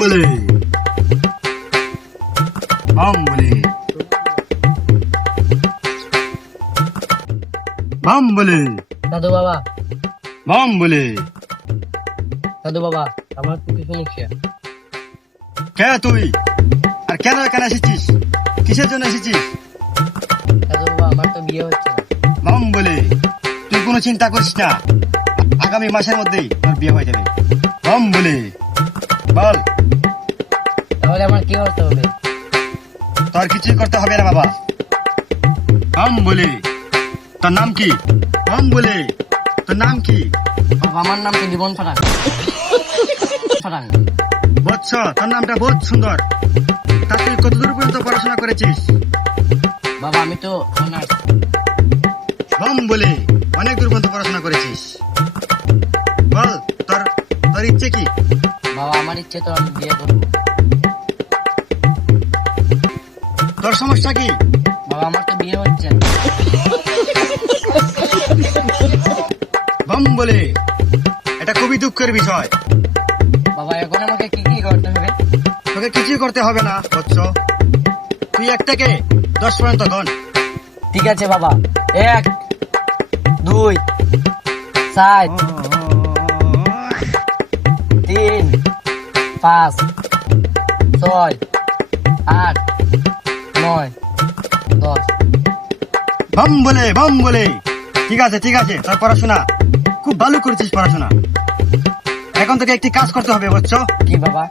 বলে বাম বলে দাদু বাবা। বলে দাদু বাবা আমার কিছু সমস্যা কে তুই? আর কেন এখানে এসেছিস? কিসের জন্য এসেছিস? দাদু বাবা আমার তো বিয়ে হচ্ছে না। বাম বলে তুই কোনো চিন্তা করিস না। আগামী মাসের মধ্যেই তোর বিয়ে হয়ে যাবে। বাম বলে বল। কি করতে হবে? তোর কিছুই করতে হবে না বাবা। বাম বলে। তোর নাম কি? বাম বলে। তোর নাম কি? বাবা আমার নাম তো জীবন ফাটান। ফাটান। বৎস তোর নামটা বহুত সুন্দর। তা তুই কতদূর পর্যন্ত পড়াশোনা করেছিস? বাবা আমি তো অনার্স। বাম বলে অনেক দূর পর্যন্ত পড়াশোনা করেছিস। বল তোর তোর ইচ্ছে কি? বাবা আমার ইচ্ছে তো আমি বিয়ে করব। তোর সমস্যা কি? বাবা আমার তো বিয়ে হচ্ছে। বাম বলে এটা খুবই দুঃখের বিষয়। বাবা এখন আমাকে কি কি করতে হবে? তোকে কিছুই করতে হবে না বৎস তুই এক থেকে দশ পর্যন্ত গণ ঠিক আছে বাবা। এক দুই চার তিন পাঁচ ছয় আট নয় দশ। বাম বলে বাম বলে ঠিক আছে ঠিক আছে তোর পড়াশোনা। খুব ভালো করেছিস পড়াশোনা। এখন তোকে একটি কাজ করতে হবে বুঝছ? কি বাবা?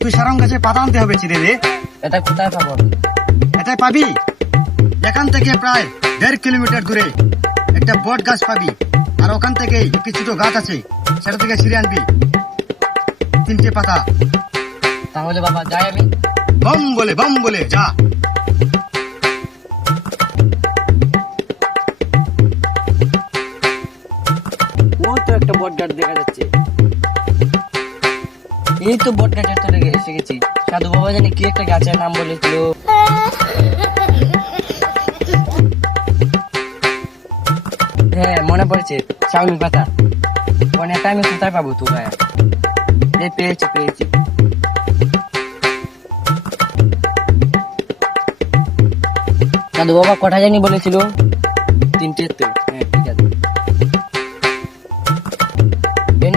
তুই সারং গাছে পাতা আনতে হবে চিরে রে। এটা কোথায় পাবো? এটা পাবি? এখান থেকে প্রায় দেড় কিলোমিটার দূরে একটা বট গাছ পাবি। আর ওখান থেকে একটি ছোট গাছ আছে সেটা থেকে ছিঁড়ে আনবি। তিনটে পাতা। তাহলে বাবা যাই আমি। বম বলে বম বলে যা। একটা দেখা যাচ্ছে। এই তো গাছের এসে গেছি। সাধু বাবা জানি কি একটা গাছের নাম বলেছিল। হ্যাঁ মনে পড়েছে চাউনি পাতা। অনেকটা আমি কোথায় পাবো তো ভাই? পেয়েছি পেয়েছি। সাধু বাবা কটা জানি বলেছিল, তিনটে তো।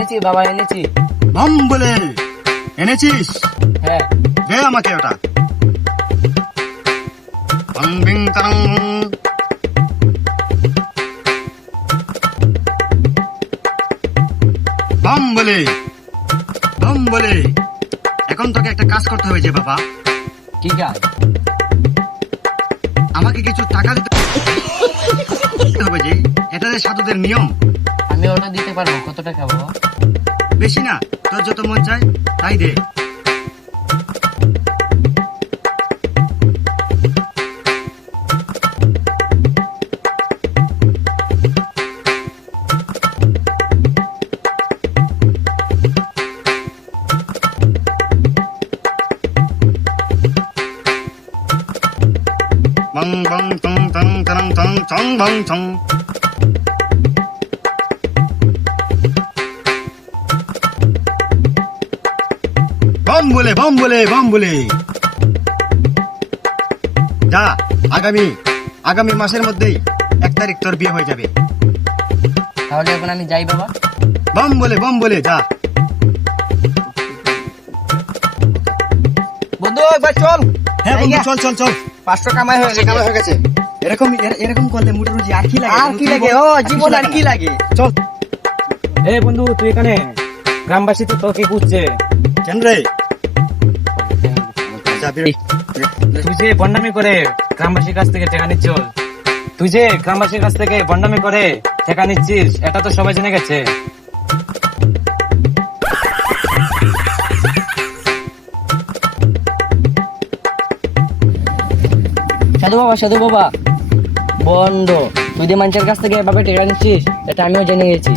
এনেছি বাবা এনেছি। বম বলে এনেছিস? হ্যাঁ। দে আমাকে ওটা। বং তারং বম বলে বম বলে। এখন তোকে একটা কাজ করতে হবে যে বাবা। ঠিক আছে আমাকে কিছু টাকা দিতে হবে যে এটা যে সাধুদের নিয়ম। আমি ওটা দিতে পারব। কত টাকা বাবা? বেশি না, তোর যত মন চায়, তাই দে। বং বং টং টং টং টং টং বং টং বম বলে বম বলে বম বলে যা আগামী আগামী মাসের মধ্যেই এক তারিখ তোর বিয়ে হয়ে যাবে। তাহলে এখন আমি যাই বাবা। বম বলে বম বলে যা। বন্ধু একবার চল। হ্যাঁ বন্ধু চল চল চল। পাঁচশো কামাই হয়ে কালো হয়ে গেছে। এরকম এরকম করলে মুটে রুজি আর কি লাগে? আর কি লাগে? ও জীবন আর কি লাগে? চল। এ বন্ধু তুই এখানে গ্রামবাসী তো তোকে খুঁজছে। কেন রে। তুই যে বন্ডামি করে গ্রামবাসীর কাছ থেকে টাকা নিচ্ছিস তুই যে গ্রামবাসীর কাছ থেকে বন্ডামি করে নিচ্ছিস, এটা তো সবাই জেনে গেছে। সাধু বাবা সাধু বাবা। বন্ধ তুই যে মানুষের কাছ থেকে এভাবে টেকা নিচ্ছিস, এটা আমিও জেনে গেছি।